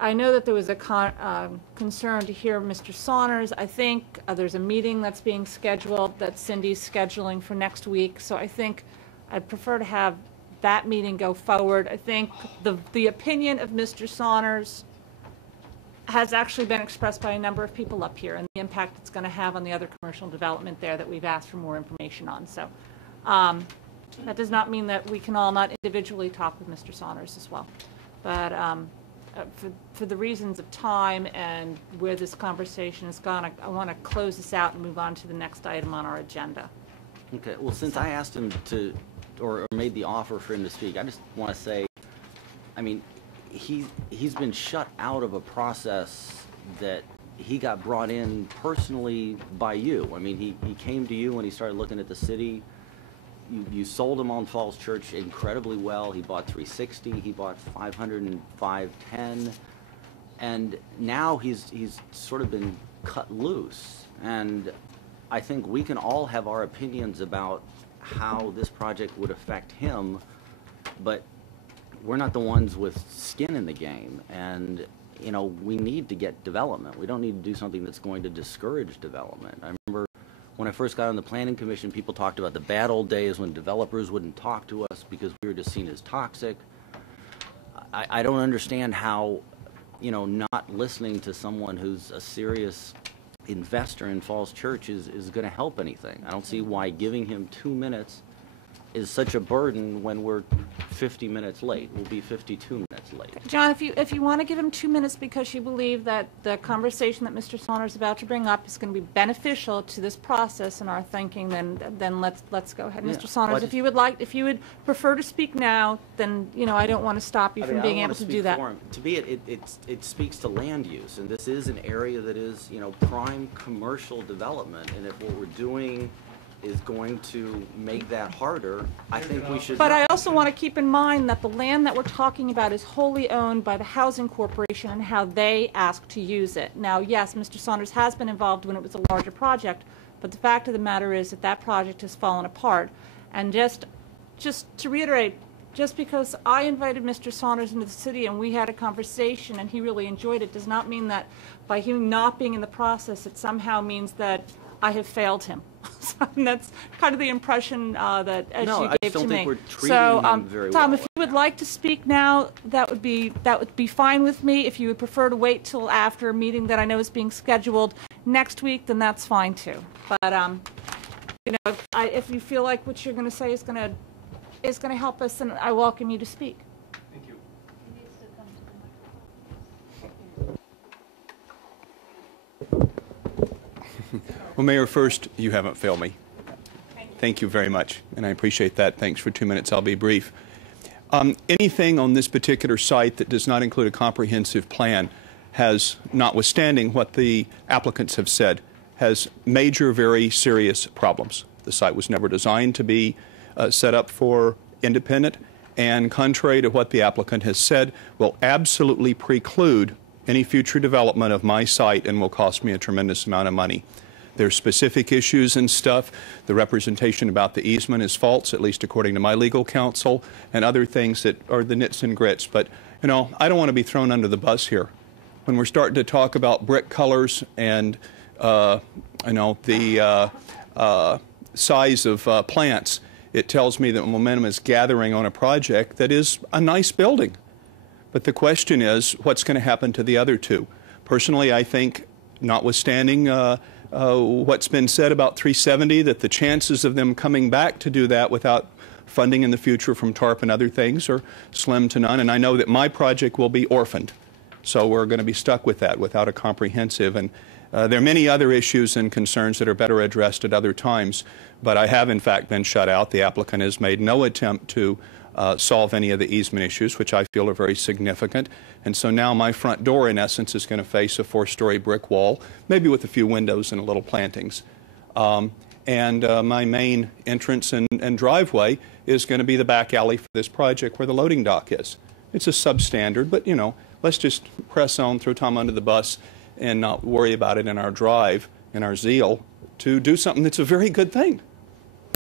I know that there was a concern to hear Mr. Sawners. I think there's a meeting that's being scheduled that Cindy's scheduling for next week. So I think I'd prefer to have that meeting go forward. I think the opinion of Mr. Sawners has actually been expressed by a number of people up here, and the impact it's going to have on the other commercial development there that we've asked for more information on. So that does not mean that we can all not individually talk with Mr. Sawners as well. But for the reasons of time and where this conversation has gone, I want to close this out and move on to the next item on our agenda. Okay. Well, since I asked him to, or made the offer for him to speak, I just want to say, I mean, he's been shut out of a process that he got brought in personally by you. I mean, he came to you when he started looking at the city. You sold him on Falls Church incredibly well. He bought 360. He bought 50510, and now he's sort of been cut loose. And I think we can all have our opinions about how this project would affect him, but we're not the ones with skin in the game. And you know, we need to get development. We don't need to do something that's going to discourage development. I remember when I first got on the Planning Commission, people talked about the bad old days when developers wouldn't talk to us because we were just seen as toxic. I don't understand how, you know, not listening to someone who's a serious investor in Falls Church is going to help anything. I don't see why giving him 2 minutes is such a burden when we're 50 minutes late. We'll be 52 minutes late. John, if you want to give him 2 minutes because you believe that the conversation that Mr. Sawners is about to bring up is going to be beneficial to this process and our thinking, then let's go ahead. Yeah. Mr. Sawners, well, if you would prefer to speak now, then you know I don't want to stop you from being able to do that. To me, it speaks to land use, and this is an area that is, you know, prime commercial development, and if what we're doing is going to make that harder, I think we should. But I also want to keep in mind that the land that we're talking about is wholly owned by the Housing Corporation and how they ask to use it. Now, yes, Mr. Saunders has been involved when it was a larger project, but the fact of the matter is that project has fallen apart. And just to reiterate, just because I invited Mr. Saunders into the city and we had a conversation and he really enjoyed it does not mean that by him not being in the process, it somehow means that I have failed him. So that's kind of the impression that you gave to me. No, I just don't think we're treating him very well. Tom, if you would like to speak now, that would be fine with me. If you would prefer to wait till after a meeting that I know is being scheduled next week, then that's fine too. But you know, if you feel like what you're going to say is going to help us, then I welcome you to speak. Thank you. Well, Mayor, first, you haven't failed me. Thank you very much, and I appreciate that. Thanks for 2 minutes. I'll be brief. Anything on this particular site that does not include a comprehensive plan has, notwithstanding what the applicants have said, has major, very serious problems. The site was never designed to be set up for independent, and contrary to what the applicant has said, will absolutely preclude any future development of my site and will cost me a tremendous amount of money. There's specific issues and stuff. The representation about the easement is false, at least according to my legal counsel, and other things that are the nits and grits. But, you know, I don't want to be thrown under the bus here. When we're starting to talk about brick colors and, you know, the size of plants, it tells me that momentum is gathering on a project that is a nice building. But the question is, what's going to happen to the other two? Personally, I think, notwithstanding what's been said about 370, that the chances of them coming back to do that without funding in the future from TARP and other things are slim to none. And I know that my project will be orphaned. So we're going to be stuck with that without a comprehensive. And there are many other issues and concerns that are better addressed at other times. But I have, in fact, been shut out. The applicant has made no attempt to solve any of the easement issues, which I feel are very significant. And so now my front door, in essence, is going to face a 4-story brick wall, maybe with a few windows and a little plantings. My main entrance and driveway is going to be the back alley for this project where the loading dock is. It's a substandard, but, you know, let's just press on, throw Tom under the bus, and not worry about it in our drive, in our zeal, to do something that's a very good thing.